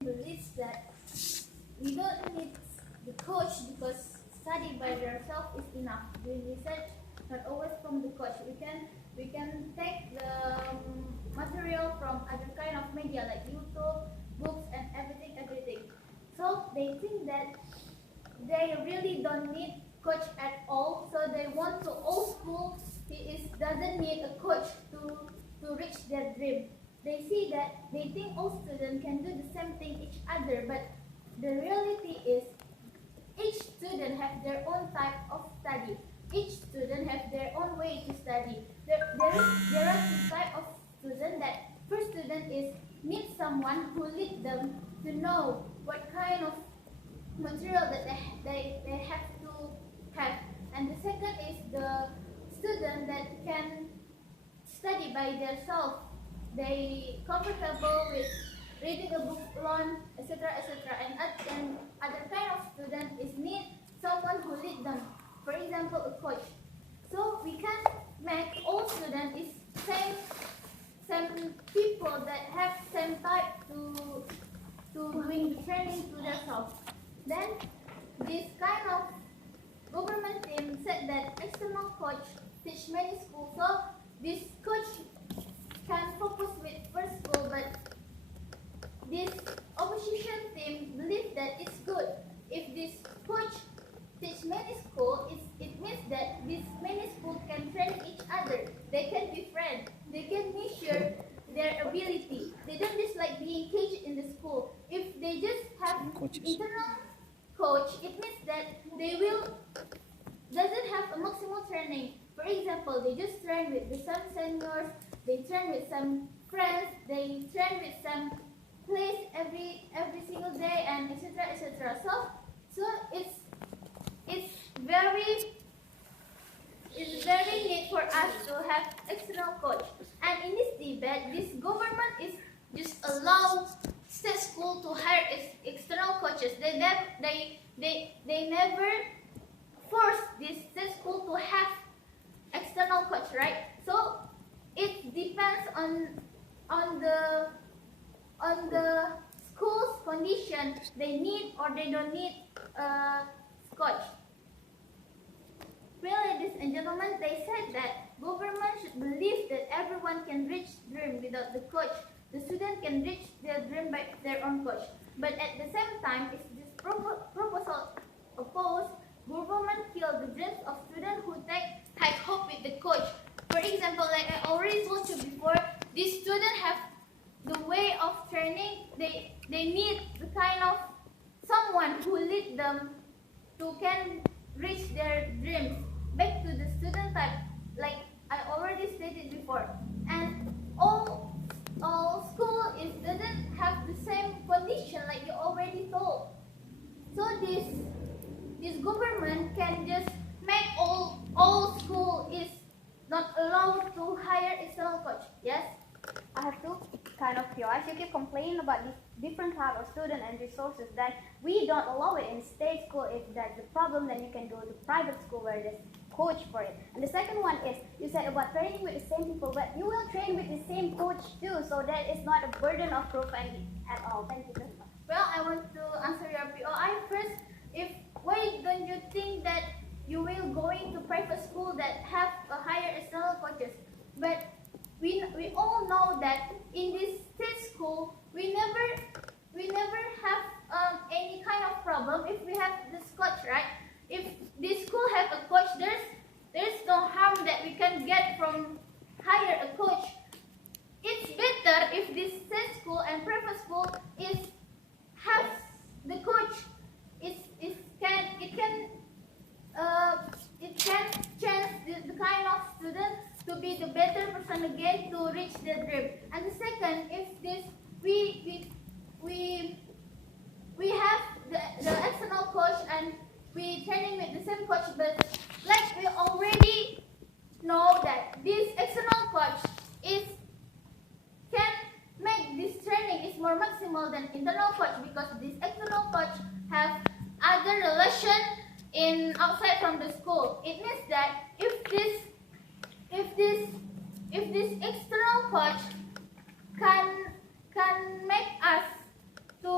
believes that we don't need the coach because study by themselves is enough. Doing research not always from the coach. We can take the material from other kind of media like YouTube, books, and everything. So they think that they really don't need coach at all. So they want to old school. Doesn't need a coach to reach their dream. They see that they think all students can do the same thing each other, but the reality is each student have their own type of study. Each student have their own way to study. There are two types of student. That first student is need someone who lead them to know what kind of material that they have to have. And the second is the student that can study by themselves. They comfortable with reading a book alone, etc., etc. And other kind of student is need someone who lead them. For example, a coach. So we can make all students is same people that have same type to doing the training to themselves. Then this kind of government team said that external coach teach many schools. So this coach can focus with first school, but this opposition team believes that it's good. If this coach teach many schools, it means that these many schools can train each other. They can be friends. They can measure their ability. They don't just like being caged in the school. If they just have internal coach, it means that they will doesn't have a maximal training. For example, they just train with some seniors, they train with some friends, they train with some place every single day, and etc. So it's very need for us to have external coach. And in this debate, this government is just allow state school to hire external coaches. They never force this state school to have external coach, right? So it depends on the school's condition. They need or they don't need a coach. Well, ladies and gentlemen, they said that government should believe that everyone can reach dream without the coach. The student can reach their dream by their own coach. But at the same time, if this proposal opposed, government kill the dreams of students who take high hope with the coach. For example, like I already told you before, these students have the way of training. They need the kind of someone who lead them to can reach their dreams. Back to the student type, like I already stated before, and all school doesn't have the same condition like you already told. So this government can just make all school is not allowed to hire external coach. Yes. I have two kind of POIs. You keep complaining about these different type of student and resources that we don't allow it in state school. If that's the problem, then you can go to private school where there's coach for it. And the second one is you said about training with the same people, but you will train with the same coach too, so that is not a burden of profiling at all. Thank you very much. Well, I want to answer your POI first. Why don't you think that you will going to private school that have a higher external coaches? But we all know that in this state school we never have any kind of problem if we have this coach, right? If this school have a coach, there's no harm that we can get from hire a coach. It's better if this state school and private school has the coach. It can change the kind of student to be the better person again to reach their dream. And the second, if this we have the external coach and we training with the same coach, but like we already know that this external coach can make this training is more maximal than internal coach, because this external coach have other relation in outside from the school. It means that if this external coach can make us to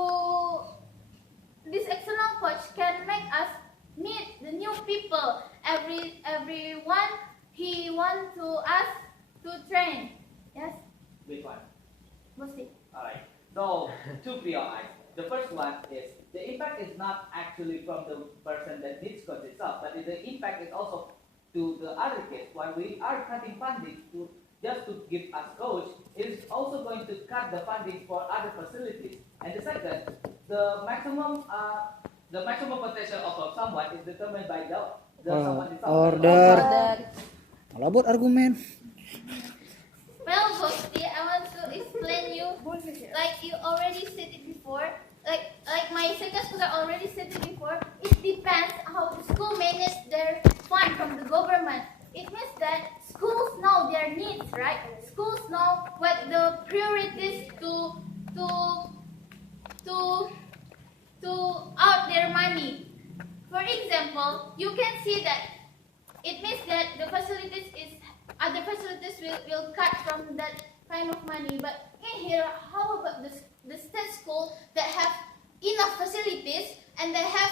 So, two priorities. The first one is the impact is not actually from the person that needs coach itself, but the impact is also to the other kids. While we are cutting funding to just to give us coach, it is also going to cut the funding for other facilities. And the second, the maximum potential of someone is determined by the someone itself. Order. Labot argumen. Well, Bosti, I want to explain you, like you already said it before, like my second speaker already said it before, it depends how the school manage their fund from the government. It means that schools know their needs, right? Schools know what the priorities to out their money. For example, you can see that it means that the facilities is other facilities will cut from that kind of money. But in here, how about the state school that have enough facilities and they have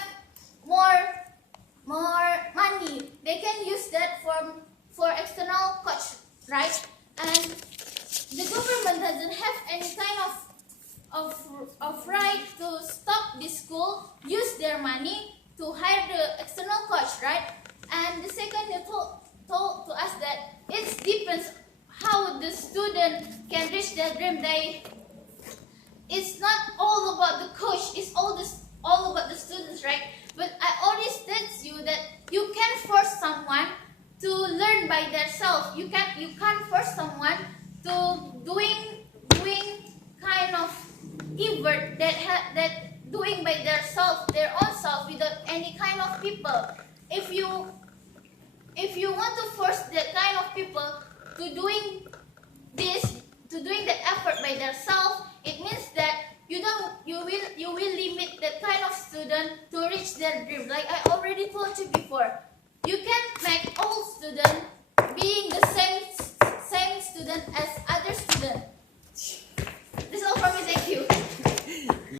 more money? They can use that for external coach, right? And the government doesn't have any kind of right to stop this school use their money to hire the external coach, right? And the second, you told to us that it depends how the student can reach their dream. It's not all about the coach, it's all about the students, right? But I already stated you that you can't force someone to learn by themselves. You can't force someone to doing kind of effort that doing by their own self without any kind of people. If you want to force that kind of people to doing that effort by themselves, it means that you will limit that kind of student to reach their dream. Like I already told you before, you can't make all students